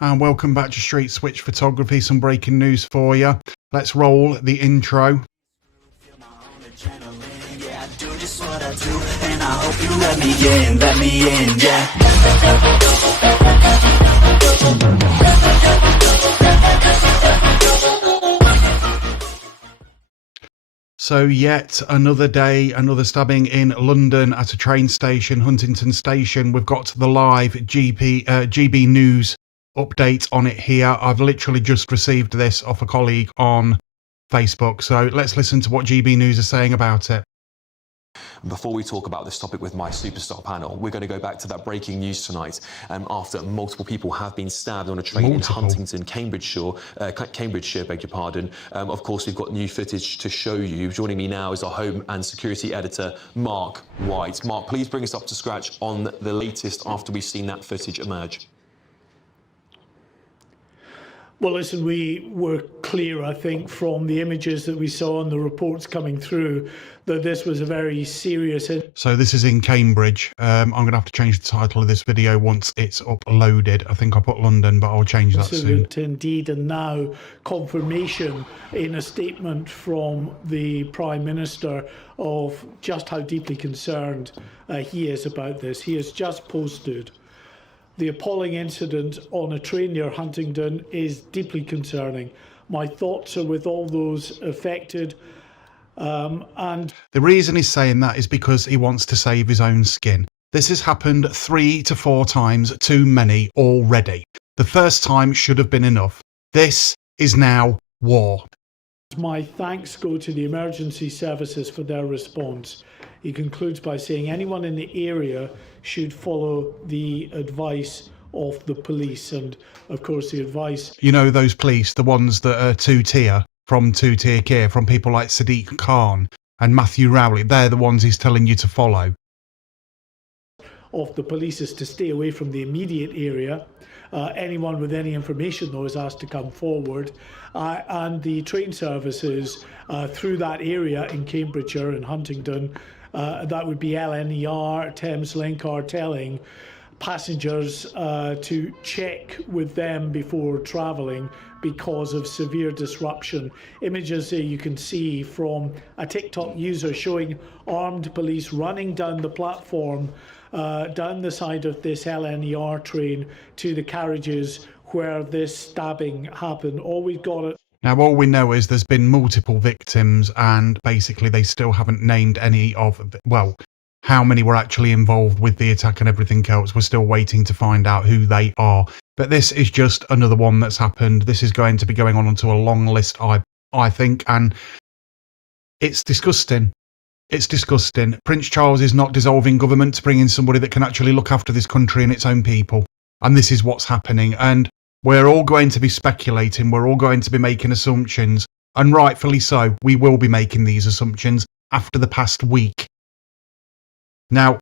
And welcome back to Street Switch Photography. Some breaking news for you. Let's roll the intro. So yet another day, another stabbing in London at a train station, Huntingdon Station. We've got the live GB News update on it here. I've literally just received this off a colleague on Facebook. So let's listen to what GB News are saying about it. Before we talk about this topic with my superstar panel, we're going to go back to that breaking news tonight after multiple people have been stabbed on a train in Huntingdon, Cambridgeshire, beg your pardon. Of course, we've got new footage to show you. Joining me now is our Home and Security Editor, Mark White. Mark, please bring us up to scratch on the latest after we've seen that footage emerge. Well, listen, we were clear, I think, from the images that we saw and the reports coming through that this was a very serious... So this is in Cambridge. I'm going to have to change the title of this video once it's uploaded. I think I put London, but I'll change that soon. Indeed, and now confirmation in a statement from the Prime Minister of just how deeply concerned he is about this. He has just posted: "The appalling incident on a train near Huntingdon is deeply concerning. My thoughts are with all those affected." And the reason he's saying that is because he wants to save his own skin. This has happened 3 to 4 times too many already. The first time should have been enough. This is now war. My thanks go to the emergency services for their response. He concludes by saying anyone in the area should follow the advice of the police. And of course, the advice... You know, those police, the ones that are two-tier, from two-tier care, from people like Sadiq Khan and Matthew Rowley, they're the ones he's telling you to follow. Of the police is to stay away from the immediate area. Anyone with any information, though, is asked to come forward. And the train services through that area in Cambridgeshire and Huntingdon, that would be LNER, Thameslink, are telling passengers to check with them before travelling because of severe disruption. Images you can see from a TikTok user showing armed police running down the platform, down the side of this LNER train to the carriages where this stabbing happened. All we know is there's been multiple victims, and basically they still haven't named any of, well, how many were actually involved with the attack and everything else. We're still waiting to find out who they are. But this is just another one that's happened. This is going to be going on onto a long list, I think, and it's disgusting. It's disgusting. Prince Charles is not dissolving government to bring in somebody that can actually look after this country and its own people. And this is what's happening. And we're all going to be speculating. We're all going to be making assumptions. And rightfully so, we will be making these assumptions after the past week. Now,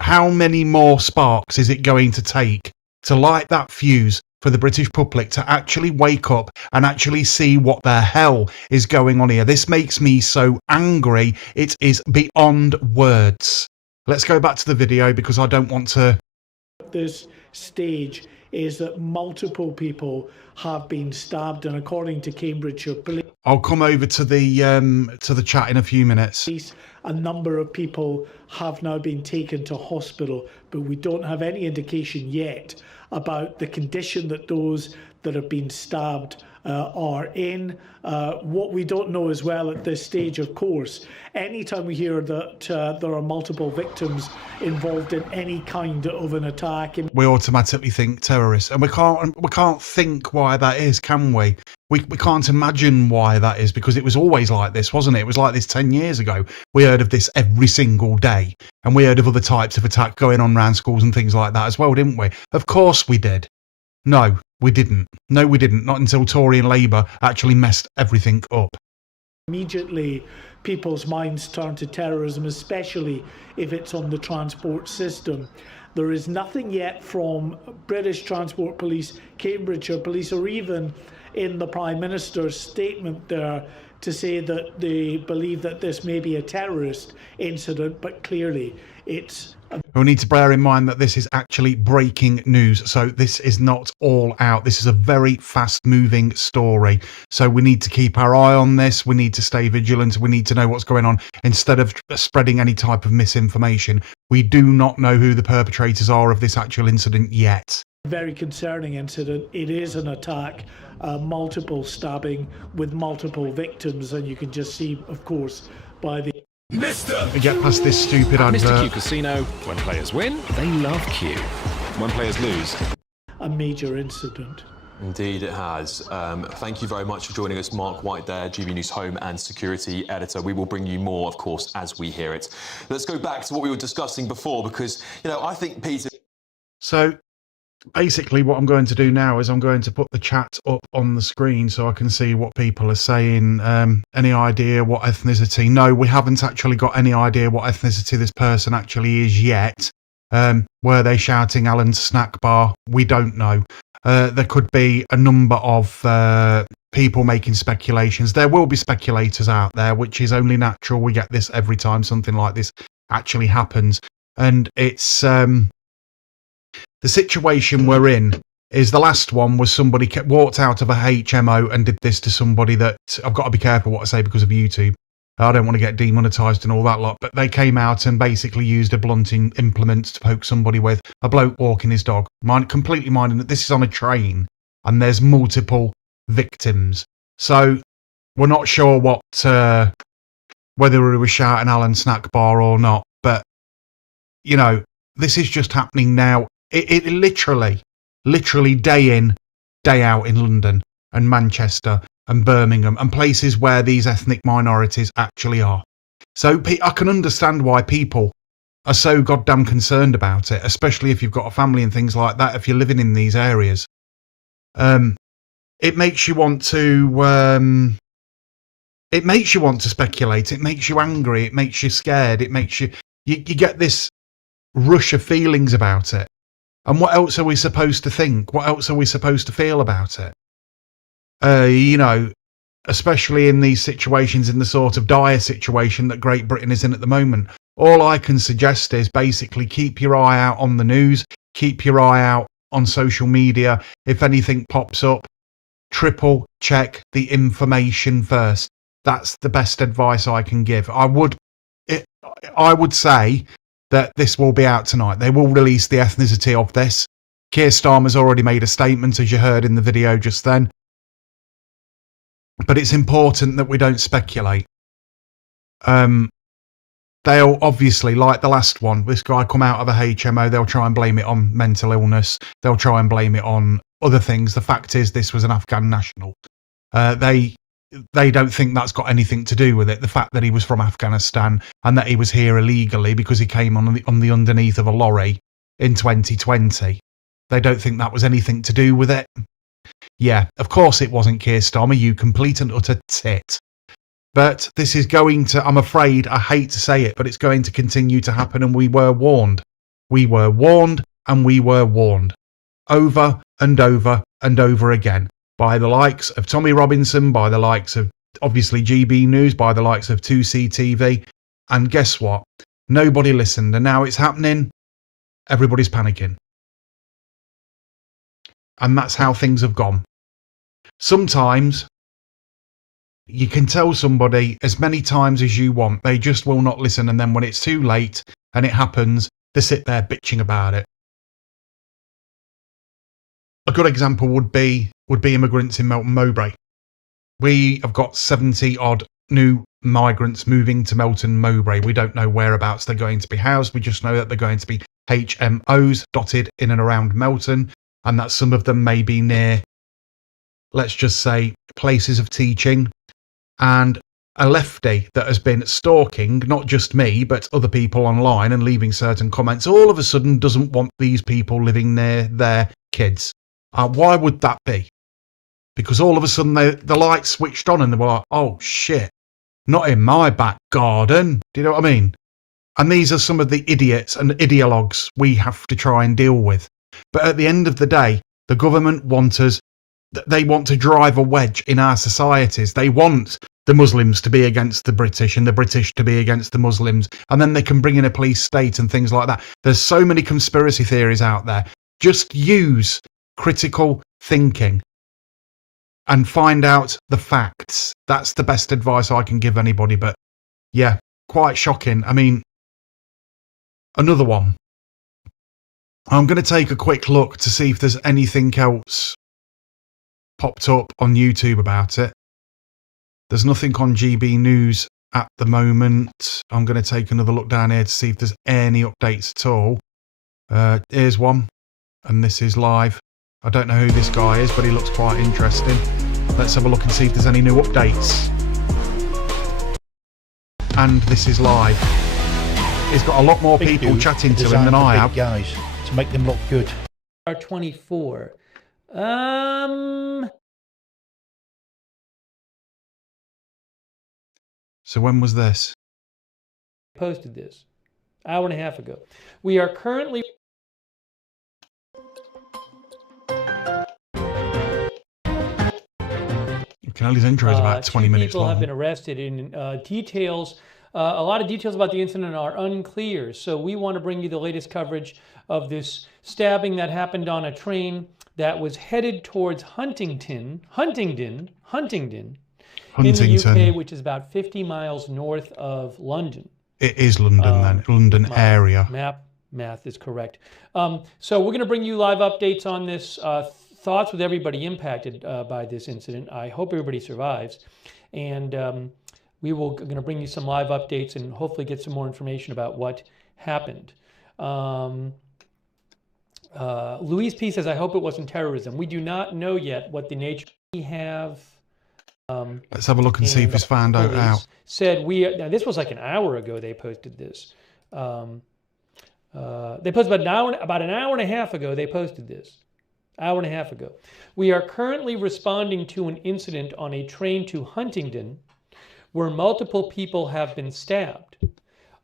how many more sparks is it going to take to light that fuse for the British public to actually wake up and actually see what the hell is going on here? This makes me so angry. It is beyond words. Let's go back to the video because I don't want to... This stage is that multiple people have been stabbed, and according to Cambridgeshire Police... I'll come over to the chat in a few minutes. A number of people have now been taken to hospital, but we don't have any indication yet about the condition that those that have been stabbed are in. What we don't know as well at this stage, of course, anytime we hear that there are multiple victims involved in any kind of an attack, we automatically think terrorists, and we can't think why that is, can we? We can't imagine why that is, because it was always like this, wasn't it? It was like this 10 years ago. We heard of this every single day, and we heard of other types of attack going on around schools and things like that as well, didn't we? Of course we did. No, we didn't. No, we didn't. Not until Tory and Labour actually messed everything up. Immediately, people's minds turn to terrorism, especially if it's on the transport system. There is nothing yet from British Transport Police, Cambridgeshire Police, or even in the Prime Minister's statement there to say that they believe that this may be a terrorist incident, but clearly it's we need to bear in mind that this is actually breaking news. So this is not all out. This is a very fast moving story. So we need to keep our eye on this. We need to stay vigilant. We need to know what's going on instead of spreading any type of misinformation. We do not know who the perpetrators are of this actual incident yet. very concerning incident. It is an attack, multiple stabbing with multiple victims, and you can just see, of course, by the We get past this stupid At Mr. Q advert. Casino, when players win, they love Q. When players lose, a major incident. Indeed, it has. Thank you very much for joining us, Mark White there, GB News Home and Security Editor. We will bring you more, of course, as we hear it. Let's go back to what we were discussing before, because, I think, Peter... So basically what I'm going to do now is I'm going to put the chat up on the screen so I can see what people are saying. Any idea what ethnicity? No, we haven't actually got any idea what ethnicity this person actually is yet. Were they shouting Alan's snack bar? We don't know. There could be a number of people making speculations. There will be speculators out there, which is only natural. We get this every time something like this actually happens. And it's... the situation we're in is the last one was somebody walked out of a HMO and did this to somebody that... I've got to be careful what I say because of YouTube. I don't want to get demonetized and all that lot, but they came out and basically used a blunting implement to poke somebody with. A bloke walking his dog. Completely minding that this is on a train and there's multiple victims. So we're not sure what whether he was shouting Alan Snack Bar or not, but this is just happening now. It literally day in, day out in London and Manchester and Birmingham and places where these ethnic minorities actually are. So I can understand why people are so goddamn concerned about it, especially if you've got a family and things like that, if you're living in these areas. It makes you want to... it makes you want to speculate. It makes you angry. It makes you scared. It makes you... You get this rush of feelings about it. And what else are we supposed to think? What else are we supposed to feel about it? Especially in these situations, in the sort of dire situation that Great Britain is in at the moment. All I can suggest is basically keep your eye out on the news, keep your eye out on social media. If anything pops up, triple check the information first. That's the best advice I can give. I would say that this will be out tonight. They will release the ethnicity of this. Keir Starmer's already made a statement, as you heard in the video just then. But it's important that we don't speculate. They'll obviously, like the last one, this guy come out of a HMO, they'll try and blame it on mental illness. They'll try and blame it on other things. The fact is, this was an Afghan national. They don't think that's got anything to do with it. The fact that he was from Afghanistan and that he was here illegally because he came on the underneath of a lorry in 2020. They don't think that was anything to do with it. Yeah, of course it wasn't, Keir Starmer, you complete and utter tit. But this is going to, I'm afraid, I hate to say it, but it's going to continue to happen, and we were warned. We were warned and we were warned. Over and over and over again. By the likes of Tommy Robinson, by the likes of, obviously, GB News, by the likes of 2CTV. And guess what? Nobody listened, and now it's happening. Everybody's panicking. And that's how things have gone. Sometimes you can tell somebody as many times as you want. They just will not listen. And then when it's too late and it happens, they sit there bitching about it. A good example would be immigrants in Melton Mowbray. We have got 70 odd new migrants moving to Melton Mowbray. We don't know whereabouts they're going to be housed. We just know that they're going to be HMOs dotted in and around Melton, and that some of them may be near, let's just say, places of teaching. And a lefty that has been stalking not just me but other people online and leaving certain comments all of a sudden doesn't want these people living near their kids. Why would that be? Because all of a sudden the lights switched on and they were like, oh shit, not in my back garden. Do you know what I mean? And these are some of the idiots and ideologues we have to try and deal with. But at the end of the day, the government want us, they want to drive a wedge in our societies. They want the Muslims to be against the British and the British to be against the Muslims. And then they can bring in a police state and things like that. There's so many conspiracy theories out there. Just use critical thinking and find out the facts. That's the best advice I can give anybody. But yeah, quite shocking. I mean, another one. I'm going to take a quick look to see if there's anything else popped up on YouTube about it. There's nothing on GB News at the moment. I'm going to take another look down here to see if there's any updates at all. Here's one, and this is live. I don't know who this guy is, but he looks quite interesting. Let's have a look and see if there's any new updates. And this is live. He's got a lot more people chatting to him than I have. Guys, to make them look good. R24. So when was this? Posted this hour and a half ago. We are currently Canelli's intro is about 20 minutes people long. have been arrested in details. A lot of details about the incident are unclear. So we want to bring you the latest coverage of this stabbing that happened on a train that was headed towards Huntingdon, in the UK, which is about 50 miles north of London. It is London then, London area. Math is correct. So we're going to bring you live updates on this, thoughts with everybody impacted by this incident. I hope everybody survives. And we will going to bring you some live updates and hopefully get some more information about what happened. Louise P. says, I hope it wasn't terrorism. We do not know yet what the nature we have. Let's have a look and see if it's found out. Said now this was like an hour ago they posted this. They posted about an hour and a half ago they posted this. Hour and a half ago. We are currently responding to an incident on a train to Huntingdon where multiple people have been stabbed.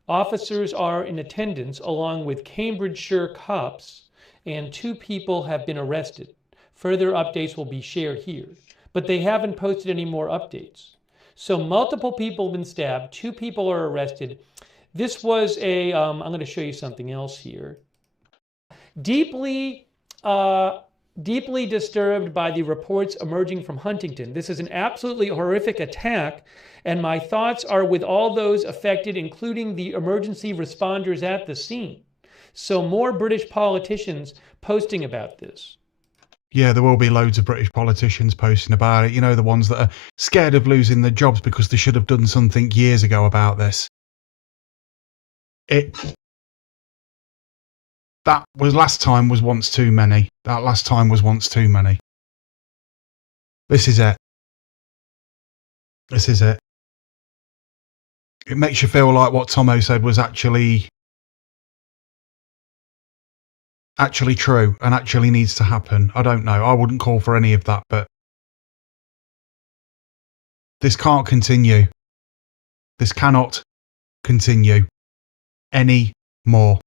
Officers are in attendance along with Cambridgeshire cops, and 2 people have been arrested. Further updates will be shared here, but they haven't posted any more updates. So multiple people have been stabbed, 2 people are arrested. This was I'm going to show you something else here. Deeply disturbed by the reports emerging from Huntingdon. This is an absolutely horrific attack, and my thoughts are with all those affected, including the emergency responders at the scene. So more British politicians posting about this. Yeah, there will be loads of British politicians posting about it. You know, the ones that are scared of losing their jobs because they should have done something years ago about this. That was last time was once too many. That last time was once too many. This is it. This is it. It makes you feel like what Tomo said was actually true and actually needs to happen. I don't know. I wouldn't call for any of that, but this can't continue. This cannot continue any more.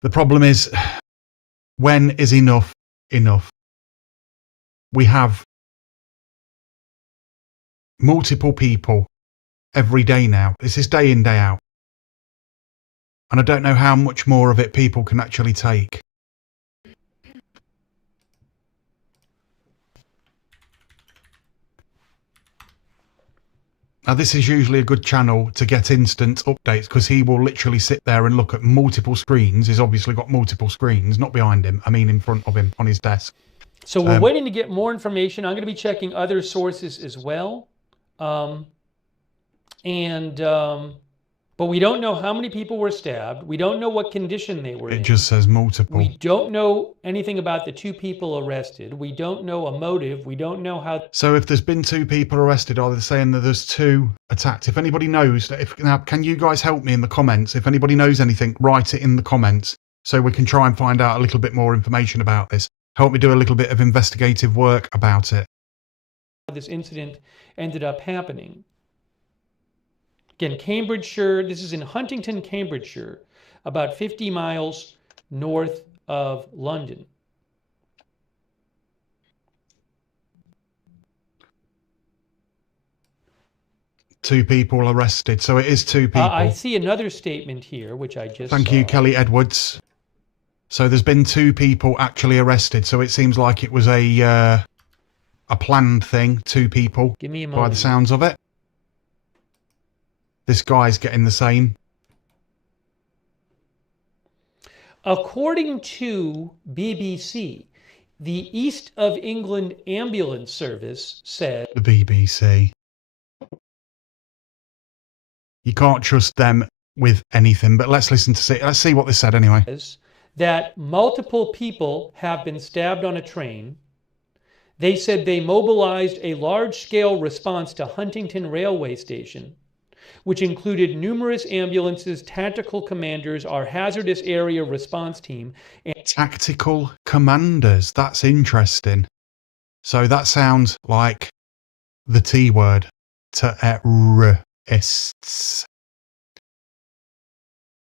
The problem is, when is enough enough? We have multiple people every day now. This is day in, day out. And I don't know how much more of it people can actually take. Now, this is usually a good channel to get instant updates because he will literally sit there and look at multiple screens. He's obviously got multiple screens, not behind him. I mean, in front of him on his desk. So we're waiting to get more information. I'm going to be checking other sources as well. But we don't know how many people were stabbed. We don't know what condition they were in. It just says multiple. We don't know anything about the 2 people arrested. We don't know a motive. We don't know how. So if there's been 2 people arrested, are they saying that there's 2 attacked? If anybody knows, now can you guys help me in the comments? If anybody knows anything, write it in the comments so we can try and find out a little bit more information about this. Help me do a little bit of investigative work about it. This incident ended up happening. Again, Cambridgeshire, this is in Huntingdon, Cambridgeshire, about 50 miles north of London. 2 people arrested. So it is 2 people. I see another statement here, which I just Thank saw. you, Kelly Edwards. So there's been 2 people actually arrested. So it seems like it was a planned thing. 2 people. Give me a By moment. the sounds of it. This guy's getting the same. According to BBC, the East of England Ambulance Service said The BBC. You can't trust them with anything, but let's see what they said anyway. that multiple people have been stabbed on a train. They said they mobilized a large-scale response to Huntingdon railway station, which included numerous ambulances, tactical commanders, our hazardous area response team, and Tactical commanders. That's interesting. So that sounds like the T word. Terrorists.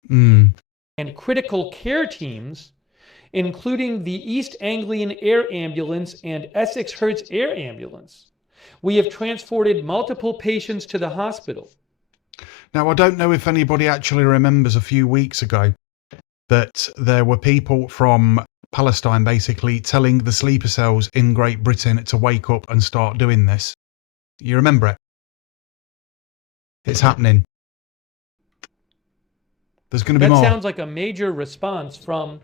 and critical care teams, including the East Anglian Air Ambulance and Essex Hertz Air Ambulance. We have transported multiple patients to the hospital. Now, I don't know if anybody actually remembers a few weeks ago that there were people from Palestine basically telling the sleeper cells in Great Britain to wake up and start doing this. You remember it? It's happening. There's going to be That more. sounds like a major response from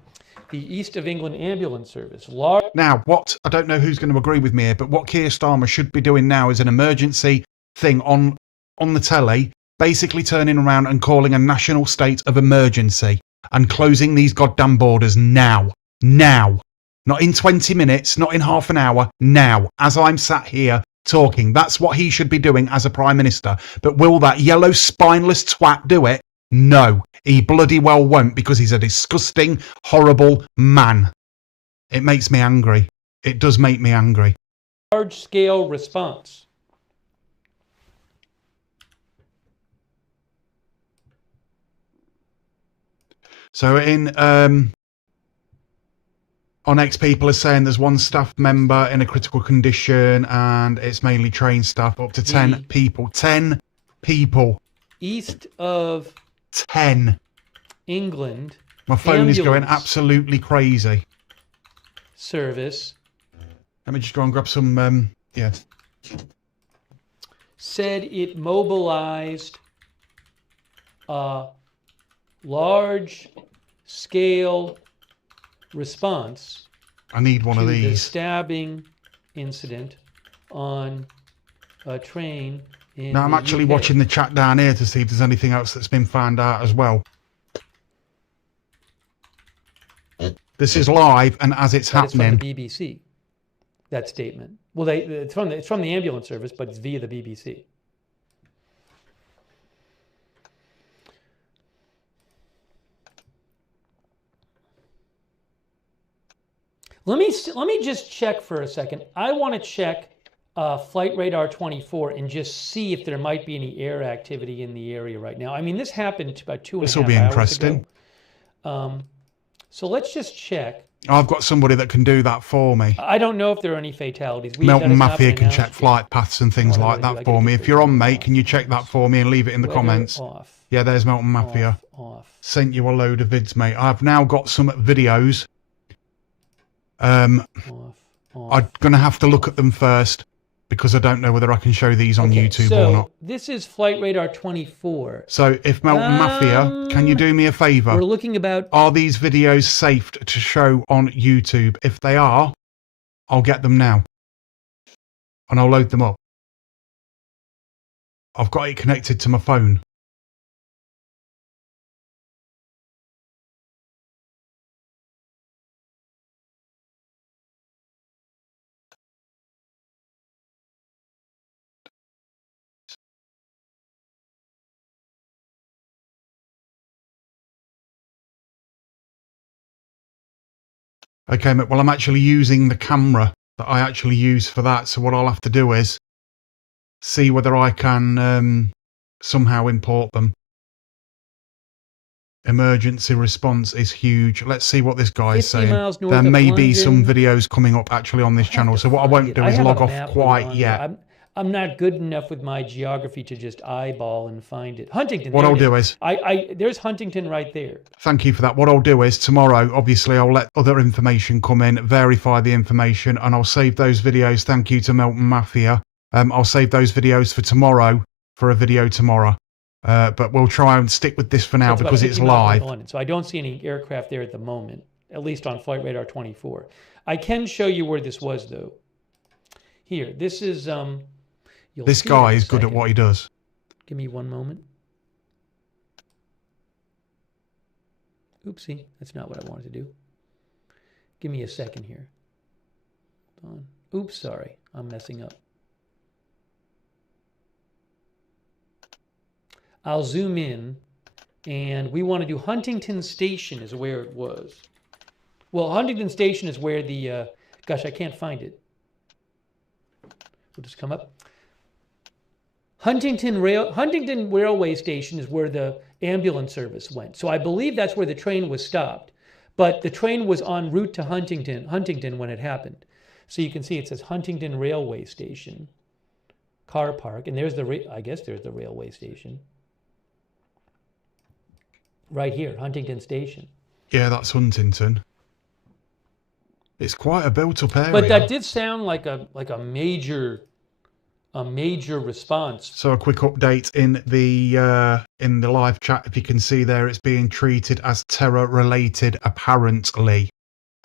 the East of England Ambulance Service. Now, what, I don't know who's going to agree with me here, but what Keir Starmer should be doing now is an emergency thing on the telly, basically turning around and calling a national state of emergency and closing these goddamn borders now. Now. Not in 20 minutes, not in half an hour, now, as I'm sat here talking. That's what he should be doing as a Prime Minister. But will that yellow spineless twat do it? No, he bloody well won't, because he's a disgusting, horrible man. It makes me angry. It does make me angry. Large-scale response. So on X, people are saying there's 1 staff member in a critical condition, and it's mainly trained staff, up to 10 people. 10 people. East of 10. England. My phone is going Ambulance absolutely crazy. Service Let me just go and grab some, yeah. said it mobilized a large-scale response I need one to of the these. stabbing incident on a train in Now I'm the actually UK. watching the chat down here to see if there's anything else that's been found out as well. This is live, and as it's But it's happening, from the BBC, that statement. Well, it's from the ambulance service, but it's via the BBC. Let me just check for a second. I want to check Flight Radar 24 and just see if there might be any air activity in the area right now. I mean, this happened about 2.5 hours ago. this will be interesting. So let's just check. I've got somebody that can do that for me. I don't know if there are any fatalities. Melton Mafia can check flight paths and things like that for me. If you're on, mate, can you check that for me and leave it in the comments? Off. Yeah, there's Melton Mafia. Off. Sent you a load of vids, mate. I've now got some videos. I'm going to have to look at them first, because I don't know whether I can show these on YouTube or not. This is Flight Radar 24. So if Melton Mafia, can you do me a favour? We're looking about... Are these videos safe to show on YouTube? If they are, I'll get them now. And I'll load them up. I've got it connected to my phone. Okay, mate, well, I'm actually using the camera that I actually use for that. So what I'll have to do is see whether I can somehow import them. Emergency response is huge. Let's see what this guy is 50 saying. miles north There of may be some London. videos coming up actually on this channel. So what I won't do is log off quite yet. I'm not good enough with my geography to just eyeball and find it. Huntingdon. What I'll do is, there's Huntingdon right there. thank you for that. What I'll do is tomorrow, obviously, I'll let other information come in, verify the information, and I'll save those videos. Thank you to Melton Mafia. I'll save those videos for tomorrow, for a video tomorrow. But we'll try and stick with this for now because it's live. So I don't see any aircraft there at the moment, at least on Flight Radar 24. I can show you where this was, though. Here, this is... this guy is good at what he does. Give me one moment. Oopsie, that's not what I wanted to do. Give me a second here. Hold on. Oops, sorry, I'm messing up. I'll zoom in, and we want to do Huntingdon Station is where it was. Well, Huntingdon Station is where the, gosh, I can't find it. We'll just come up. Huntingdon Railway Station is where the ambulance service went. So I believe that's where the train was stopped. But the train was en route to Huntingdon when it happened. So you can see it says Huntingdon Railway Station, car park, and there's I guess there's the railway station. Right here, Huntingdon Station. Yeah, that's Huntingdon. It's quite a built-up area. But that did sound like a major response. So a quick update in the live chat. If you can see there, it's being treated as terror-related, apparently.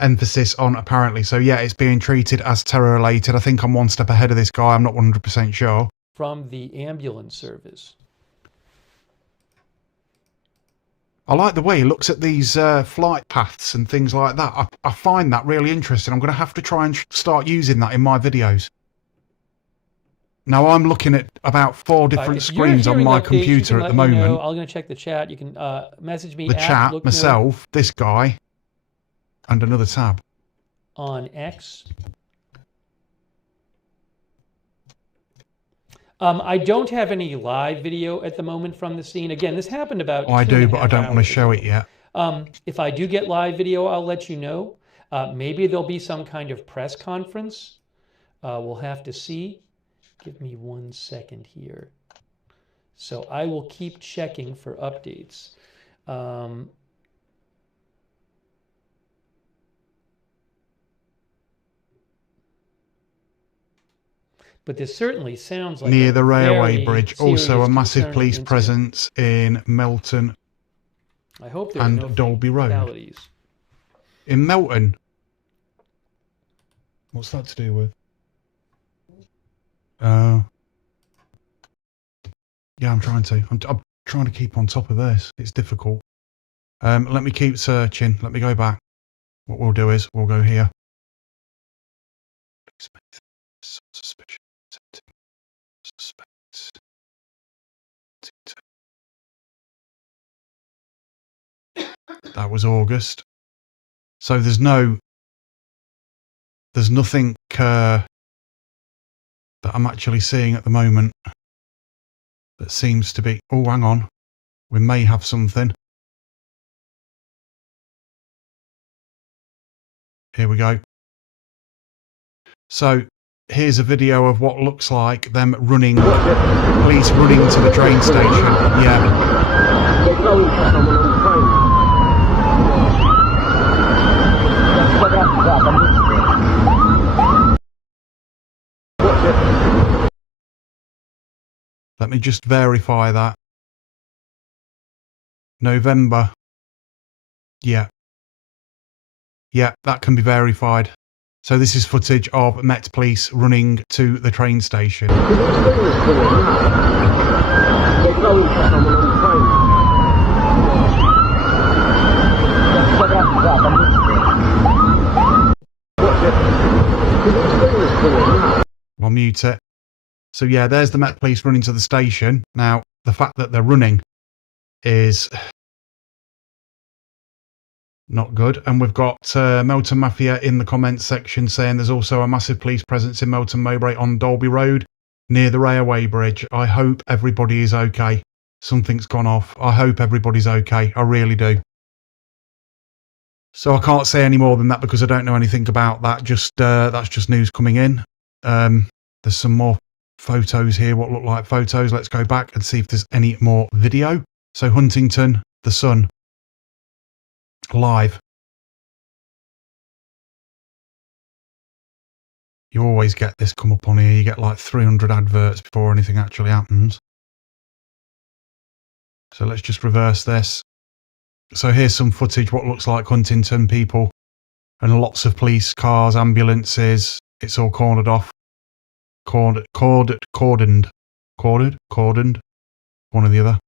Emphasis on apparently. So yeah, it's being treated as terror-related. I think I'm one step ahead of this guy. I'm not 100% sure. From the ambulance service. I like the way he looks at these flight paths and things like that. I find that really interesting. I'm going to have to try and start using that in my videos. Now I'm looking at about 4 different screens on my computer at the moment. I'm going to check the chat. You can message me. The chat, myself, this guy, and another tab. On X. I don't have any live video at the moment from the scene. Again, this happened about. I do, but I don't want to show it yet. If I do get live video, I'll let you know. Maybe there'll be some kind of press conference. We'll have to see. Give me 1 second here. So I will keep checking for updates. But this certainly sounds like near the railway bridge. Also a massive police presence in Melton. I hope there are no Dolby Road. fatalities. In Melton. What's that to do with? Yeah, I'm trying to. I'm trying to keep on top of this. It's difficult. Let me keep searching. Let me go back. What we'll do is we'll go here. Suspicion. Suspect. That was August. So there's nothing that I'm actually seeing at the moment that seems to be, oh, hang on. We may have something. Here we go. So here's a video of what looks like them running, police running to the train station. Yeah. Let me just verify that. November. Yeah. Yeah, that can be verified. So this is footage of Met Police running to the train station. I'll mute it. So yeah, there's the Met Police running to the station. Now, the fact that they're running is not good. And we've got Melton Mafia in the comments section saying there's also a massive police presence in Melton Mowbray on Dolby Road near the railway bridge. I hope everybody is okay. Something's gone off. I hope everybody's okay. I really do. So I can't say any more than that because I don't know anything about that. Just that's just news coming in. There's some more photos here, what look like photos. Let's go back and see if there's any more video. So Huntington, the Sun, live. You always get this come up on here. You get like 300 adverts before anything actually happens. So let's just reverse this. So here's some footage, what looks like Huntington people and lots of police cars, ambulances. It's all cornered off. Cordoned, one or the other.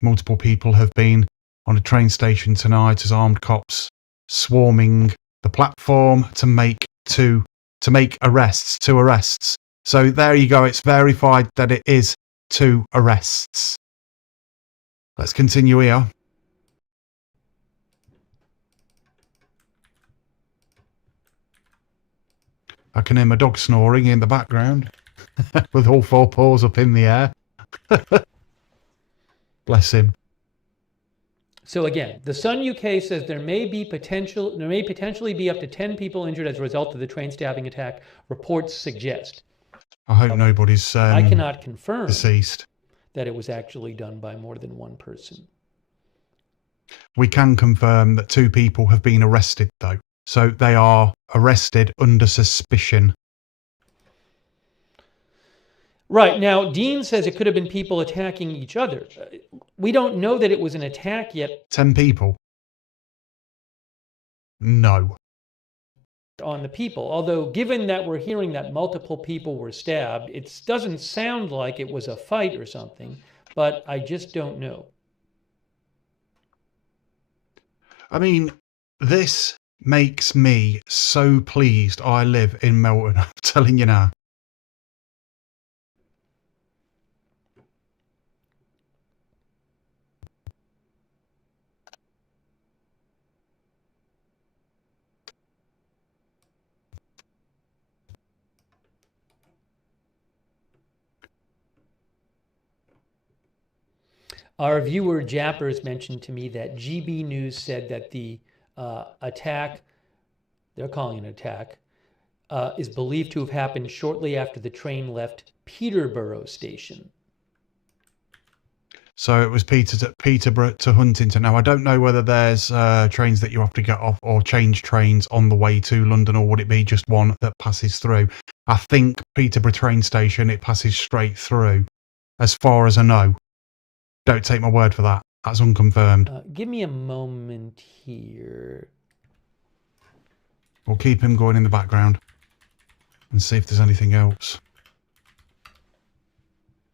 Multiple people have been on a train station tonight as armed cops swarming the platform to make two arrests. So there you go. It's verified that it is 2 arrests. Let's continue here. I can hear my dog snoring in the background with all 4 paws up in the air. Bless him. So again, the Sun UK says there may potentially be up to 10 people injured as a result of the train stabbing attack. Reports suggest. I hope nobody's I cannot confirm deceased. that it was actually done by more than one person. We can confirm that 2 people have been arrested, though. So they are arrested under suspicion. Right. Now, Dean says it could have been people attacking each other. We don't know that it was an attack yet. 10 people? No. On the people. Although, given that we're hearing that multiple people were stabbed, it doesn't sound like it was a fight or something, but I just don't know. I mean, this makes me so pleased I live in Melton. I'm telling you now. Our viewer Jappers mentioned to me that GB News said that the attack, they're calling it an attack, is believed to have happened shortly after the train left Peterborough station. So it was Peterborough to Huntington. Now, I don't know whether there's trains that you have to get off or change trains on the way to London, or would it be just one that passes through? I think Peterborough train station, it passes straight through, as far as I know. Don't take my word for that. That's unconfirmed. Give me a moment here. We'll keep him going in the background and see if there's anything else.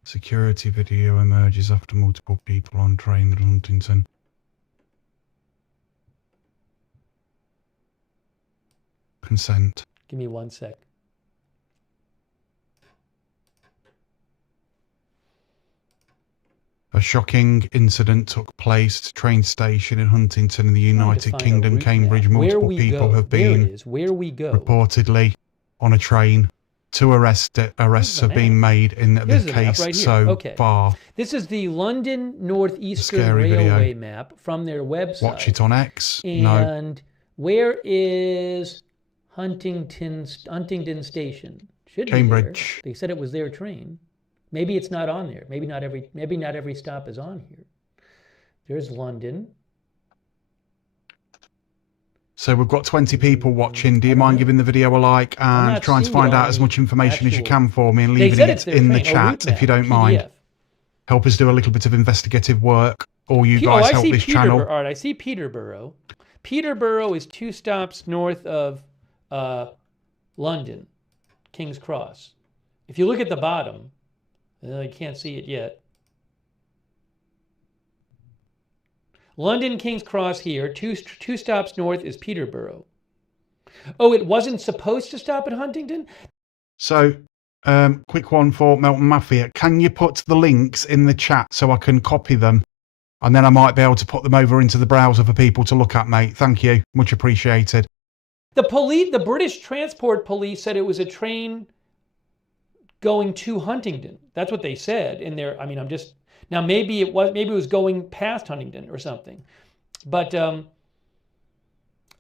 Security video emerges after multiple people on train at Huntington. Consent. Give me 1 sec. A shocking incident took place at a train station in Huntington in the United Kingdom, Cambridge. Multiple people have been reportedly on a train. 2 arrests have been made in this case right so far. This is the London Northeastern Railway map from their website. Watch it on X. And where is Huntingdon Station? Should Cambridge. Be there. They said it was their train. Maybe it's not on there. Maybe not every stop is on here. There's London. So we've got 20 people watching. Do you mind giving the video a like and trying to find out as much information as you can for me and leaving it in the chat if you don't mind? Help us do a little bit of investigative work. Or you guys help this channel. All right, I see Peterborough. Peterborough is 2 stops north of London, King's Cross. If you look at the bottom, you can't see it yet. London, King's Cross here. Two stops north is Peterborough. Oh, it wasn't supposed to stop at Huntingdon? So, quick one for Melton Mafia. Can you put the links in the chat so I can copy them? And then I might be able to put them over into the browser for people to look at, mate. Thank you. Much appreciated. The British Transport Police said it was a train going to Huntingdon. That's what they said in their, now maybe it was going past Huntingdon or something. But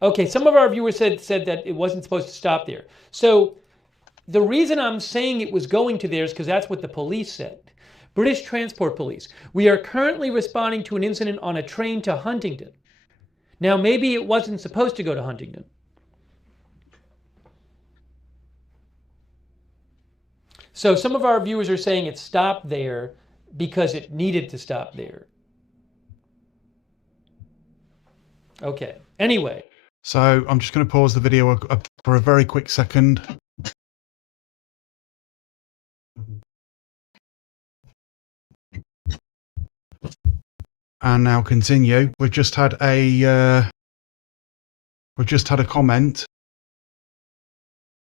okay, some of our viewers said that it wasn't supposed to stop there. So the reason I'm saying it was going to there is because that's what the police said. British Transport Police. We are currently responding to an incident on a train to Huntingdon. Now, maybe it wasn't supposed to go to Huntingdon. So some of our viewers are saying it stopped there because it needed to stop there. Okay. Anyway. So I'm just going to pause the video for a very quick second. And now continue. We've just had a comment.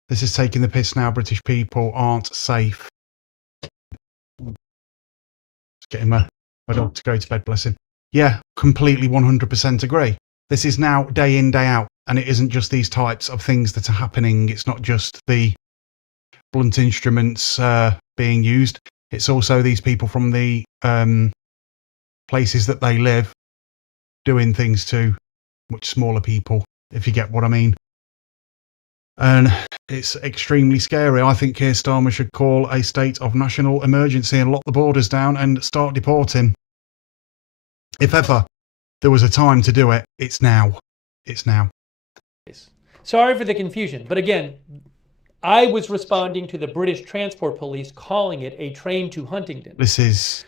This is taking the piss now. British people aren't safe. Just getting my dog to go to bed, bless him. Yeah, completely 100% agree. This is now day in, day out. And it isn't just these types of things that are happening. It's not just the blunt instruments being used. It's also these people from the places that they live doing things to much smaller people, if you get what I mean. And it's extremely scary. I think Keir Starmer should call a state of national emergency and lock the borders down and start deporting. If ever there was a time to do it, it's now. It's now. Sorry for the confusion, but again, I was responding to the British Transport Police calling it a train to Huntingdon. This is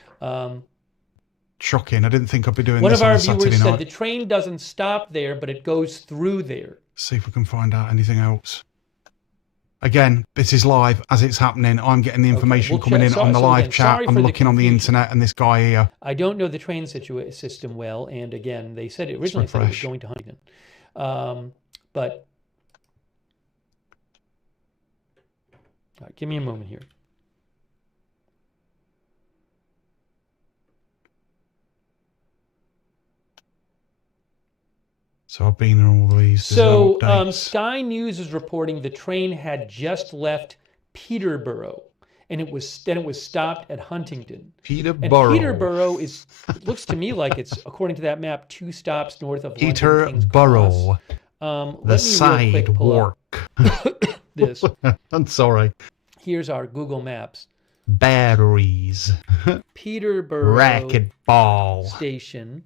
shocking. I didn't think I'd be doing one this of on our a Saturday viewers night. said the train doesn't stop there, but it goes through there. See if we can find out anything else. Again, this is live as it's happening. I'm getting the information coming in on the live chat. I'm looking on the internet, and this guy here. I don't know the train system well, and again, they said it originally said it was going to Huntingdon, but all right, give me a moment here. So I've been in all these. So Sky News is reporting the train had just left Peterborough, and it was stopped at Huntingdon. Peterborough. And Peterborough is looks to me like it's, according to that map, 2 stops north of Peterborough. The sidewalk. This. I'm sorry. Here's our Google Maps. Batteries. Peterborough Racquetball. Station.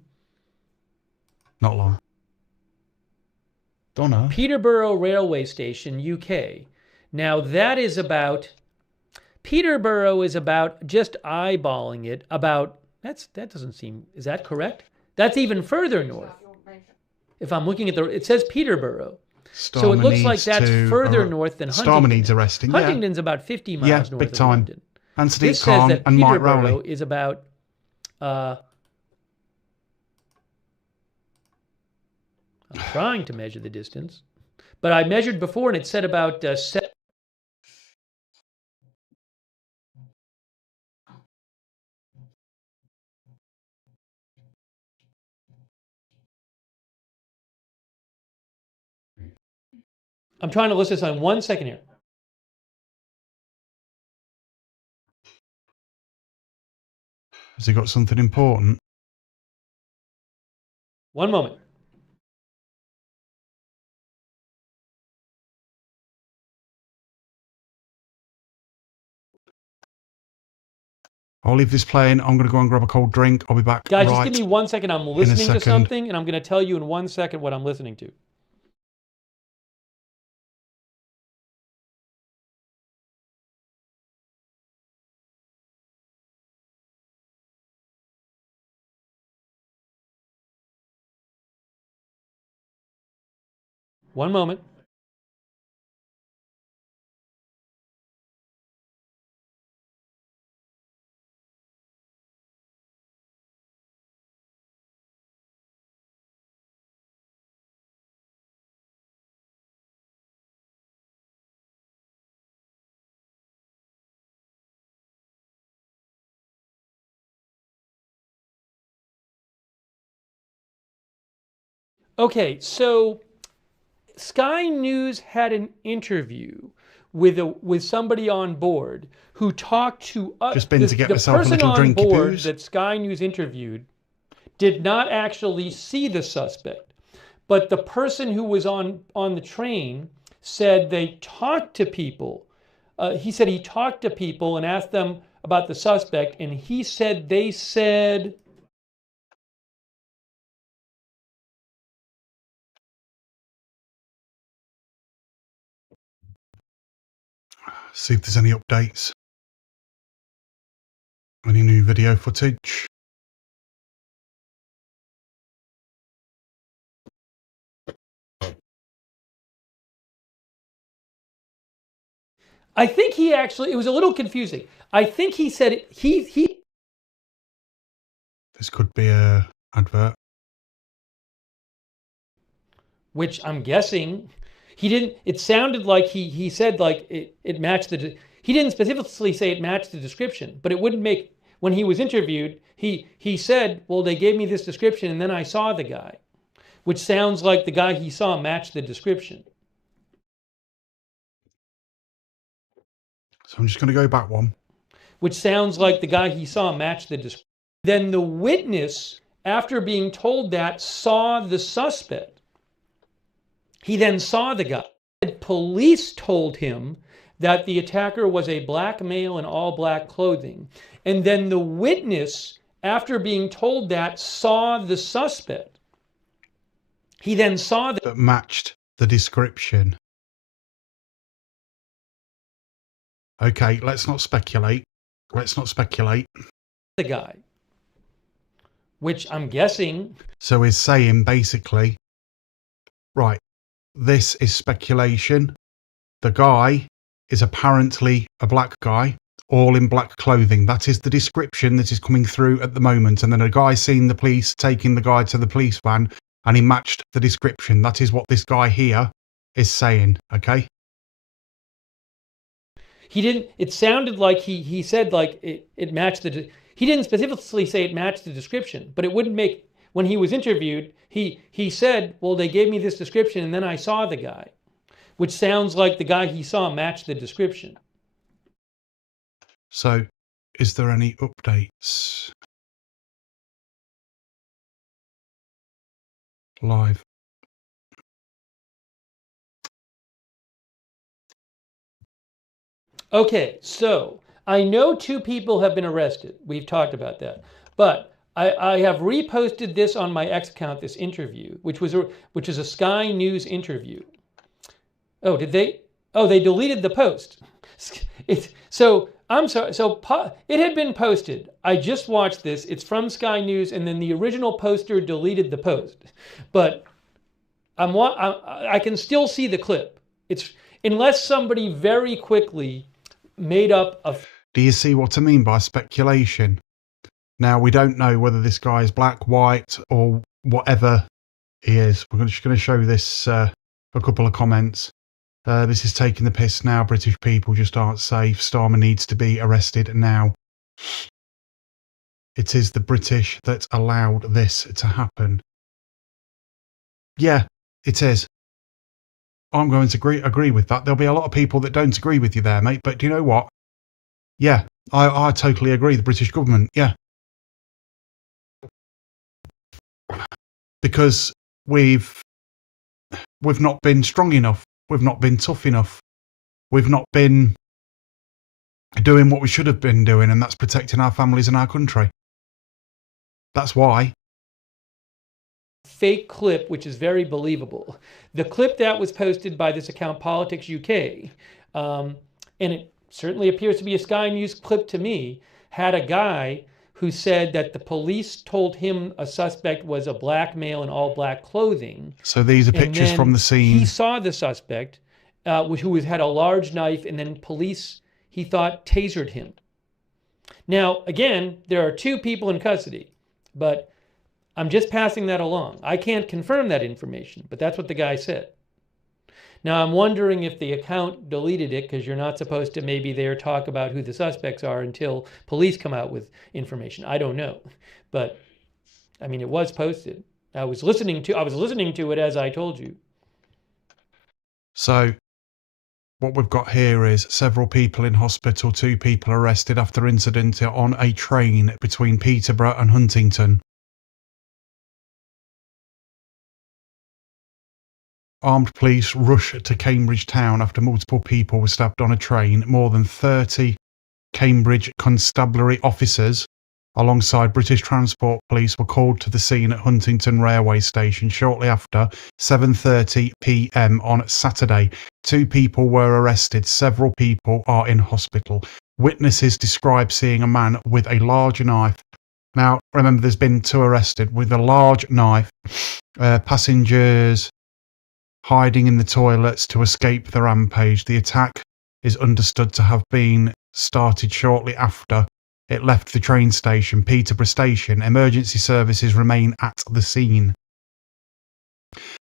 Not long. Don't know. Peterborough Railway Station, UK. Now that is about, Peterborough is about, just eyeballing it, about, that doesn't seem, is that correct? That's even further north. If I'm looking at it says Peterborough. So it looks like that's further north than Huntingdon. Starmer needs arresting. Huntingdon's about 50 miles north of London. And Sadiq This says Khan that and Mike Peterborough Rowley. is about, I'm trying to measure the distance, but I measured before and it said about 7. I'm trying to list this on 1 second here. Has he got something important? 1 moment. I'll leave this playing. I'm going to go and grab a cold drink. I'll be back. Guys, just give me 1 second. I'm listening to second. something, and I'm going to tell you in 1 second what I'm listening to. One moment. Okay, so Sky News had an interview with somebody on board who talked to us. Just been to get myself a little drinky The person on board poos. that Sky News interviewed did not actually see the suspect, but the person who was on the train said they talked to people he said he talked to people and asked them about the suspect, and he said they said. See if there's any updates. Any new video footage. I think he actually, it was a little confusing. I think he said he. This could be a advert. Which I'm guessing he didn't, it sounded like he said like it matched the, he didn't specifically say it matched the description, but it wouldn't make, when he was interviewed, he said, well, they gave me this description and then I saw the guy, which sounds like the guy he saw matched the description. So I'm just going to go back one. Which sounds like the guy he saw matched the description. Then the witness, after being told that, saw the suspect. He then saw the guy. Police told him that the attacker was a black male in all black clothing. And then the witness, after being told that, saw the suspect. He then saw that matched the description. Okay, let's not speculate. Let's not speculate. The guy. Which I'm guessing. So he's saying basically, right, this is speculation. The guy is apparently a black guy, all in black clothing. That is the description that is coming through at the moment. And then a guy seen the police taking the guy to the police van and he matched the description. That is what this guy here is saying, okay? He didn't, it sounded like he said like it matched the, he didn't specifically say it matched the description, but it wouldn't make, when he was interviewed, he said, well, they gave me this description and then I saw the guy, which sounds like the guy he saw matched the description. So, is there any updates? Live. Okay, so I know 2 people have been arrested. We've talked about that. But I have reposted this on my X account, this interview, which is a Sky News interview. Oh, did they? Oh, they deleted the post. So I'm sorry. So it had been posted. I just watched this. It's from Sky News, and then the original poster deleted the post. But I can still see the clip. It's unless somebody very quickly made up a. Do you see what I mean by speculation? Now, we don't know whether this guy is black, white, or whatever he is. We're just going to show this a couple of comments. This is taking the piss now. British people just aren't safe. Starmer needs to be arrested now. It is the British that allowed this to happen. Yeah, it is. I'm going to agree with that. There'll be a lot of people that don't agree with you there, mate. But do you know what? Yeah, I totally agree. The British government, yeah. Because we've not been strong enough. We've not been tough enough. We've not been doing what we should have been doing, and that's protecting our families and our country. That's why. Fake clip, which is very believable. The clip that was posted by this account, Politics UK, and it certainly appears to be a Sky News clip to me, had a guy who said that the police told him a suspect was a black male in all black clothing. So these are pictures from the scene. He saw the suspect, who had a large knife, and then police, he thought, tasered him. Now, again, there are 2 people in custody, but I'm just passing that along. I can't confirm that information, but that's what the guy said. Now, I'm wondering if the account deleted it because you're not supposed to maybe there talk about who the suspects are until police come out with information. I don't know. But, I mean, it was posted. I was listening to it as I told you. So, what we've got here is several people in hospital, 2 people arrested after incident on a train between Peterborough and Huntingdon. Armed police rush to Cambridge town after multiple people were stabbed on a train. More than 30 Cambridge Constabulary officers alongside British Transport Police were called to the scene at Huntingdon railway station shortly after 7:30 p.m. on Saturday. 2 people were arrested. Several people are in hospital. Witnesses describe seeing a man with a large knife. Now, remember, there's been 2 arrested with a large knife. Passengers hiding in the toilets to escape the rampage. The attack is understood to have been started shortly after it left the train station, Peterborough Station. Emergency services remain at the scene.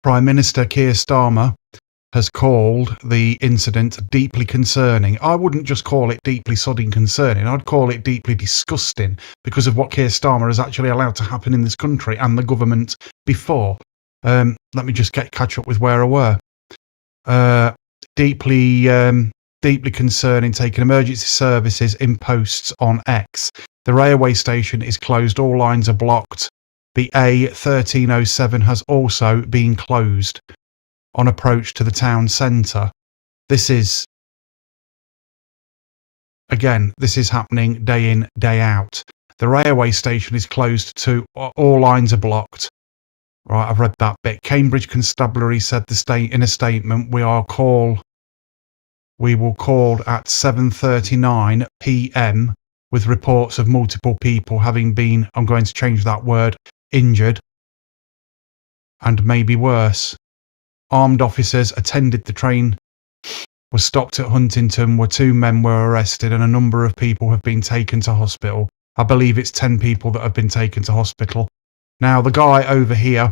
Prime Minister Keir Starmer has called the incident deeply concerning. I wouldn't just call it deeply sodding concerning, I'd call it deeply disgusting because of what Keir Starmer has actually allowed to happen in this country and the government before. Let me just catch up with where I were. Deeply concerning, taking emergency services in posts on X. The railway station is closed, all lines are blocked. The A1307 has also been closed on approach to the town centre. This is happening day in, day out. The railway station is closed too, all lines are blocked. Right, I've read that bit. Cambridge Constabulary said in a statement, we will call at 7:39 p.m. with reports of multiple people having been, I'm going to change that word, injured and maybe worse. Armed officers attended the train, were stopped at Huntingdon, where 2 men were arrested and a number of people have been taken to hospital. I believe it's 10 people that have been taken to hospital. Now, the guy over here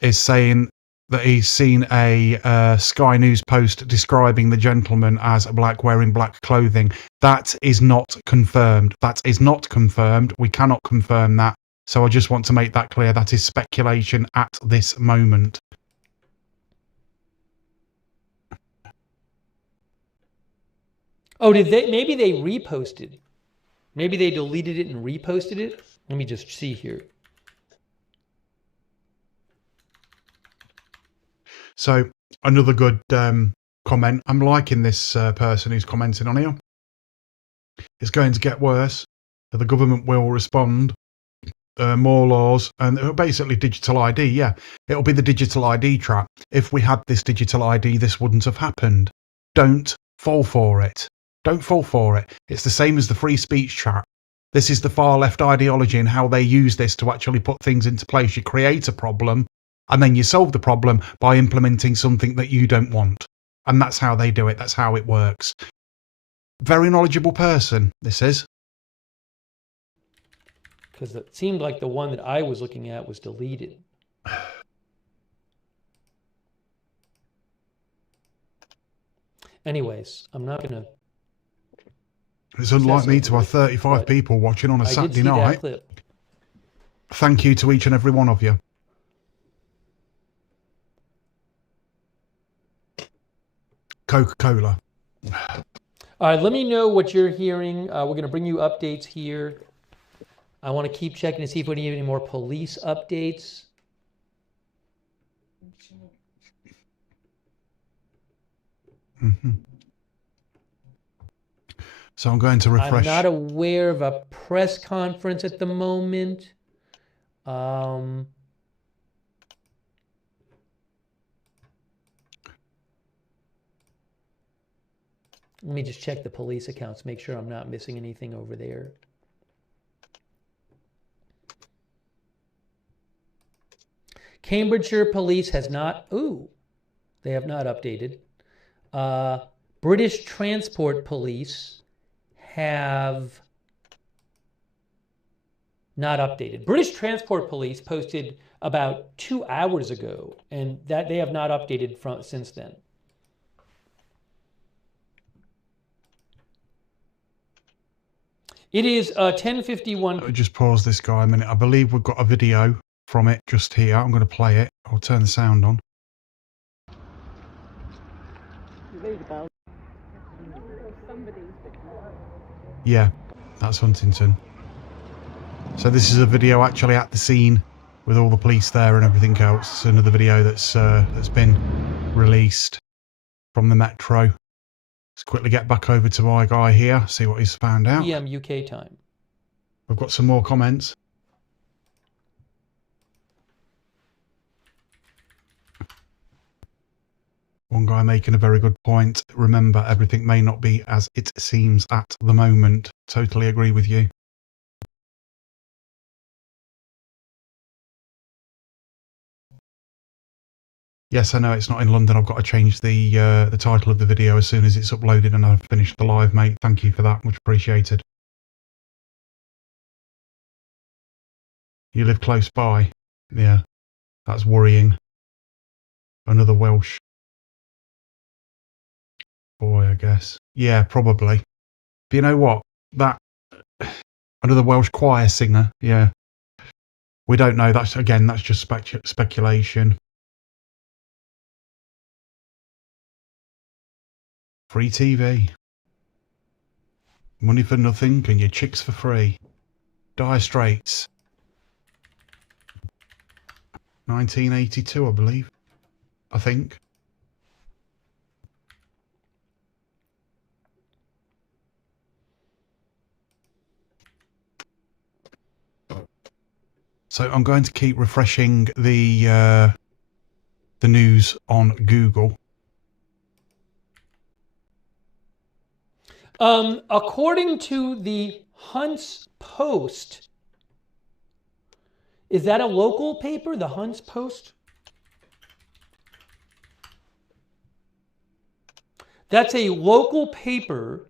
is saying that he's seen a Sky News post describing the gentleman as black, wearing black clothing. That is not confirmed. That is not confirmed. We cannot confirm that. So I just want to make that clear. That is speculation at this moment. Oh, maybe they reposted. Maybe they deleted it and reposted it. Let me just see here. So another good comment. I'm liking this person who's commenting on here. It's going to get worse. The government will respond. More laws and basically digital ID. Yeah, it'll be the digital ID trap. If we had this digital ID, this wouldn't have happened. Don't fall for it. Don't fall for it. It's the same as the free speech trap. This is the far left ideology and how they use this to actually put things into place. You create a problem and then you solve the problem by implementing something that you don't want. And that's how they do it. That's how it works. Very knowledgeable person, this is. Because it seemed like the one that I was looking at was deleted. Anyways, I'm not going to... It's unlike me to have 35 people watching on a Saturday night. Thank you to each and every one of you. Coca-Cola. All right, let me know what you're hearing. We're going to bring you updates here. I want to keep checking to see if we need any more police updates. Mm-hmm. So I'm going to refresh. I'm not aware of a press conference at the moment. Let me just check the police accounts, make sure I'm not missing anything over there. Cambridgeshire Police has not, they have not updated. British Transport Police have not updated. British Transport Police posted about 2 hours ago, and that they have not updated since then. It is 10:51. Let me just pause this guy a minute. I believe we've got a video from it just here. I'm going to play it. I'll turn the sound on. Yeah, that's Huntingdon. So this is a video actually at the scene with all the police there and everything else. It's another video that's been released from the Metro. Let's quickly get back over to my guy here, see what he's found out. PM UK time. We've got some more comments. One guy making a very good point. Remember, everything may not be as it seems at the moment. Totally agree with you. Yes, I know it's not in London. I've got to change the title of the video as soon as it's uploaded and I've finished the live, mate. Thank you for that. Much appreciated. You live close by? Yeah, that's worrying. Another Welsh boy, I guess. Yeah, probably. But you know what? That another Welsh choir singer. Yeah, we don't know. That's just speculation. Free TV. Money for nothing and your chicks for free. Dire Straits. 1982, I believe. I think. So I'm going to keep refreshing the news on Google. According to the Hunts Post, is that a local paper, the Hunts Post? That's a local paper.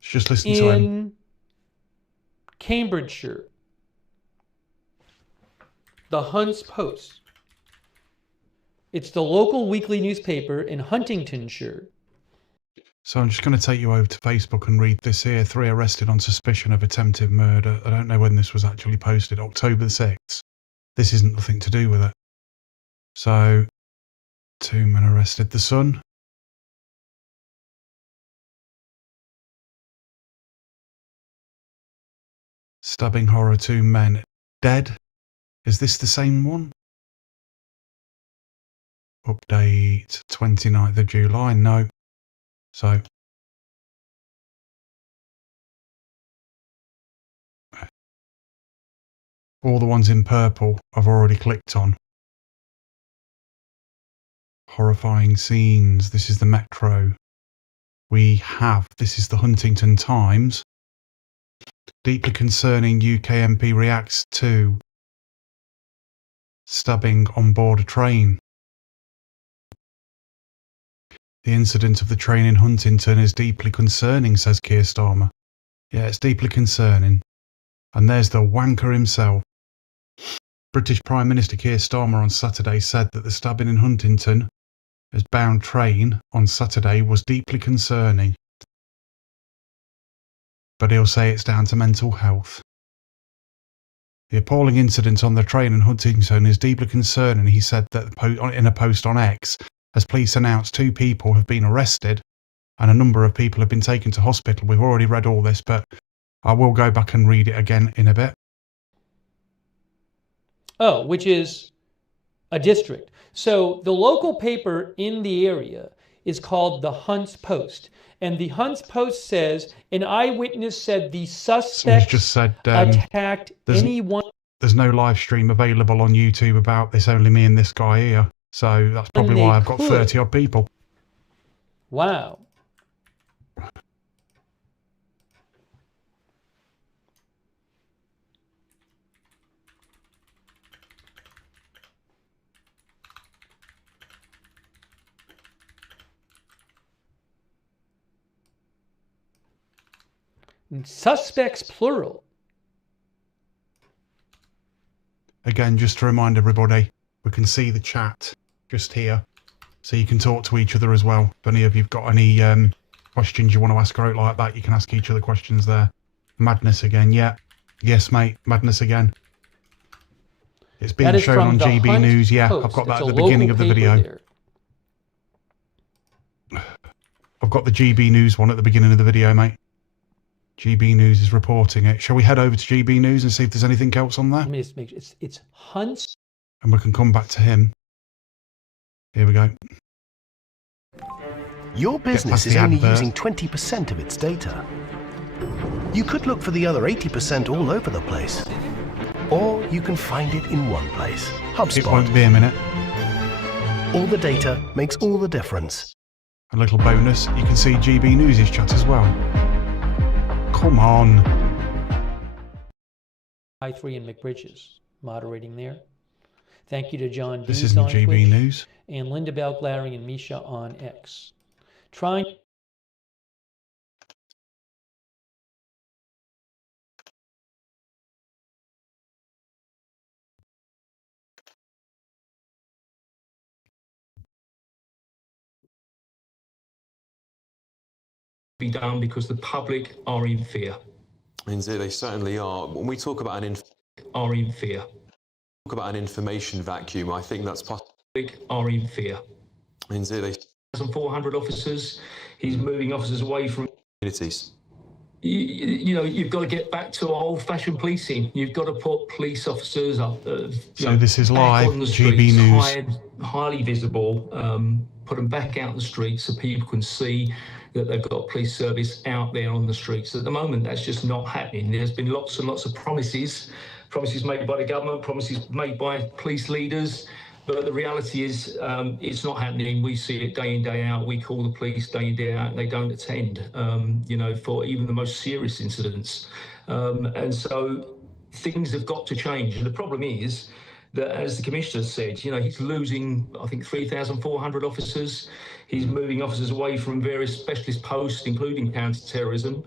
Just listen to him. In Cambridgeshire. The Hunts Post. It's the local weekly newspaper in Huntingdonshire. So I'm just going to take you over to Facebook and read this here. 3 arrested on suspicion of attempted murder. I don't know when this was actually posted. October the 6th. This isn't nothing to do with it. So, 2 men arrested. The Sun. Stabbing horror, 2 men dead. Is this the same one? Update 29th of July. No. So. All the ones in purple I've already clicked on. Horrifying scenes. This is the Metro. This is the Huntingdon Times. Deeply concerning UK MP reacts to stabbing on board a train. The incident of the train in Huntingdon is deeply concerning, says Keir Starmer. Yeah, it's deeply concerning. And there's the wanker himself. British Prime Minister Keir Starmer on Saturday said that the stabbing in Huntingdon as bound train on Saturday was deeply concerning. But he'll say it's down to mental health. The appalling incident on the train in Huntingdon is deeply concerning, he said that in a post on X, as police announced 2 people have been arrested and a number of people have been taken to hospital. We've already read all this, but I will go back and read it again in a bit. Oh, which is a district. So the local paper in the area is called the Hunts Post. And the Hunts Post says an eyewitness said the suspect just said, attacked anyone. There's no live stream available on YouTube about this, only me and this guy here. So that's probably why I've got 30 odd people. Wow. Suspects plural. Again, just to remind everybody, we can see the chat just here, so you can talk to each other as well. If any of you've got any questions you want to ask out like that, you can ask each other questions there. Madness again, yeah. Yes, mate, madness again. It's being shown on GB News, yeah. I've got that at the beginning of the video. I've got the GB News one at the beginning of the video, mate. GB News is reporting it. Shall we head over to GB News and see if there's anything else on there? Let me just make sure. It's Hunts And we can come back to him. Here we go. Your business is only using 20% of its data. You could look for the other 80% all over the place. Or you can find it in one place. HubSpot. It won't be a minute. All the data makes all the difference. A little bonus, you can see GB News' chat as well. Come on. I3 and McBridges moderating there. Thank you to John This Dees isn't on GB Twitch, News. and Linda Belglary and Misha on X. Trying be done because the public are in fear. Indeed, they certainly are. When we talk about Are in fear. talk about an information vacuum, I think that's possible. Public are in fear. Indeed, they 1,400 officers. He's moving officers away from communities. you know, you've got to get back to old-fashioned policing. You've got to put police officers up. So this is back live, on the GB streets, News. highly visible. Put them back out in the streets so people can see that they've got police service out there on the streets. At the moment, that's just not happening. There's been lots and lots of promises made by the government, promises made by police leaders. But the reality is, it's not happening. We see it day in, day out. We call the police day in, day out, and they don't attend, you know, for even the most serious incidents. And so things have got to change. And the problem is that, as the Commissioner said, you know, he's losing, I think, 3,400 officers. He's moving officers away from various specialist posts, including counter-terrorism.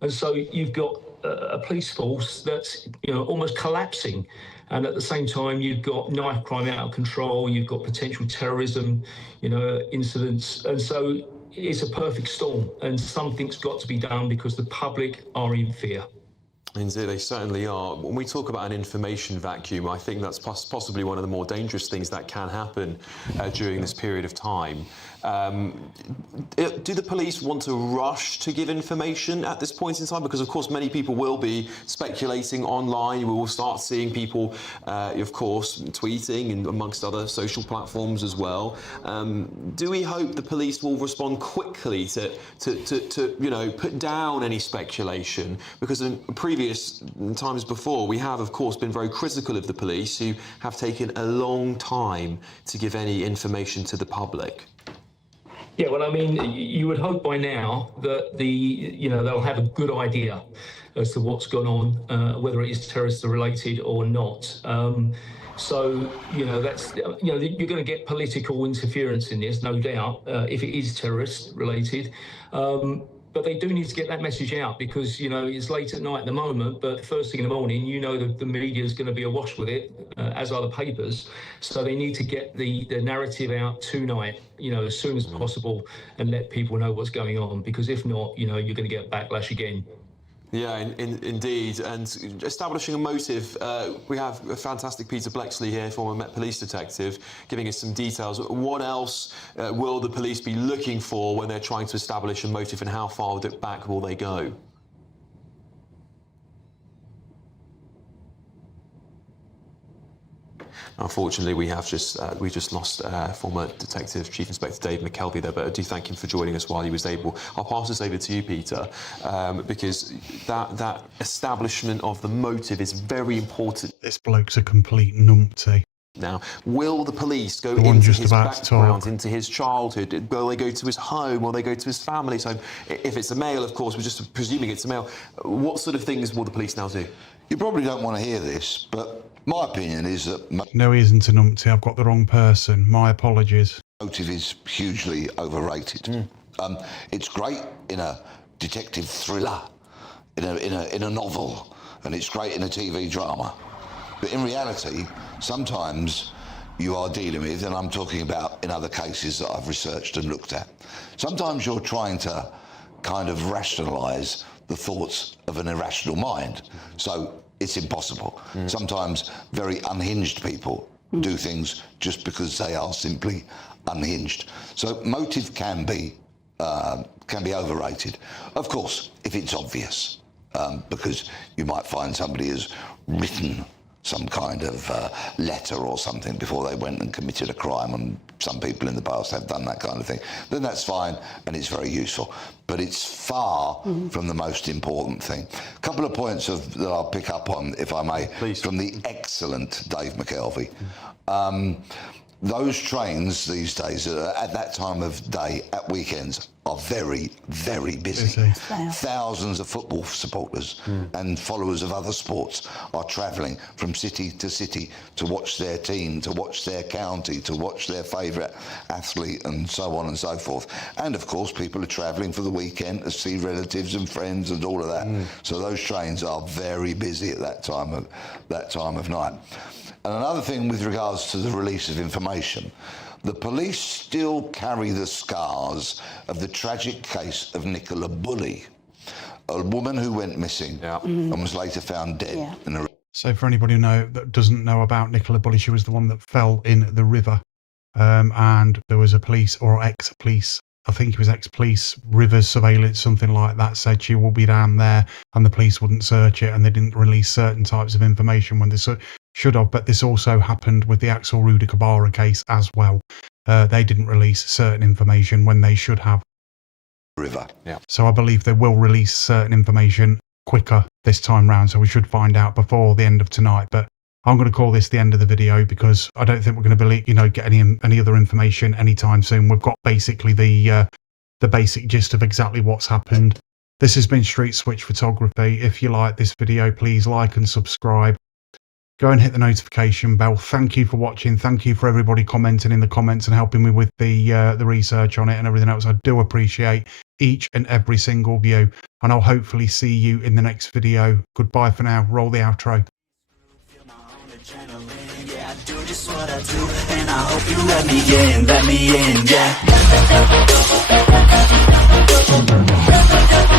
And so you've got a police force that's, you know, almost collapsing. And at the same time, you've got knife crime out of control. You've got potential terrorism, you know, incidents. And so it's a perfect storm. And something's got to be done because the public are in fear. Indeed, they certainly are. When we talk about an information vacuum, I think that's possibly one of the more dangerous things that can happen during this period of time. Do the police want to rush to give information at this point in time? Because, of course, many people will be speculating online. We will start seeing people, of course, tweeting and amongst other social platforms as well. Do we hope the police will respond quickly to you know, put down any speculation? Because in previous times before, we have, of course, been very critical of the police, who have taken a long time to give any information to the public. Yeah, well, I mean, you would hope by now that they'll have a good idea as to what's gone on, whether it is terrorist related or not. So, you know, that's, you know, you're going to get political interference in this, no doubt, if it is terrorist related. But they do need to get that message out because, you know, it's late at night at the moment, but first thing in the morning, you know, the media is going to be awash with it, as are the papers. So they need to get the narrative out tonight, you know, as soon as possible and let people know what's going on, because if not, you know, you're going to get backlash again. Yeah, indeed. And establishing a motive, we have a fantastic Peter Blexley here, former Met Police detective, giving us some details. What else will the police be looking for when they're trying to establish a motive, and how far back will they go? Unfortunately, we just lost former Detective Chief Inspector Dave McKelvey there, but I do thank him for joining us while he was able. I'll pass this over to you, Peter, because that establishment of the motive is very important. This bloke's a complete numpty. Now, will the police go into his background, into his childhood? Will they go to his home? Will they go to his family's home? If it's a male, of course, we're just presuming it's a male. What sort of things will the police now do? You probably don't want to hear this, but my opinion is that... No, he isn't a numpty. I've got the wrong person. My apologies. Motive is hugely overrated. It's great in a detective thriller, in a novel, and it's great in a TV drama. But in reality, sometimes you are dealing with, and I'm talking about in other cases that I've researched and looked at, sometimes you're trying to kind of rationalise the thoughts of an irrational mind. So it's impossible. Sometimes very unhinged people do things just because they are simply unhinged. So motive can be overrated. Of course, if it's obvious, because you might find somebody has written some kind of letter or something before they went and committed a crime, and some people in the past have done that kind of thing, then that's fine and it's very useful. But it's far from the most important thing. A couple of points that I'll pick up on, if I may, Please. from the excellent Dave McKelvey. Those trains these days at that time of day, at weekends, are very, very busy. Thousands of football supporters and followers of other sports are travelling from city to city to watch their team, to watch their county, to watch their favourite athlete, and so on and so forth. And of course, people are travelling for the weekend to see relatives and friends and all of that. So those trains are very busy at that time of night. And another thing with regards to the release of information, the police still carry the scars of the tragic case of Nicola Bulley, a woman who went missing and was later found dead in a... So for anybody that doesn't know about Nicola Bulley, she was the one that fell in the river, and there was a police or ex-police, I think it was ex-police river surveillance, something like that, said she will be down there, and the police wouldn't search it, and they didn't release certain types of information when they should have. But this also happened with the Axel Rudy Kabara case as well. They didn't release certain information when they should have. River. So I believe they will release certain information quicker this time round, so we should find out before the end of tonight. But I'm going to call this the end of the video, because I don't think we're going to get any other information anytime soon. We've got basically the basic gist of exactly what's happened. This has been Street Switch Photography. If you like this video, please like and subscribe. Go and hit the notification bell. Thank you for watching. Thank you for everybody commenting in the comments and helping me with the research on it and everything else. I do appreciate each and every single view, and I'll hopefully see you in the next video. Goodbye for now. Roll the outro. Yeah, I do just what I do, and I hope you let me in, yeah.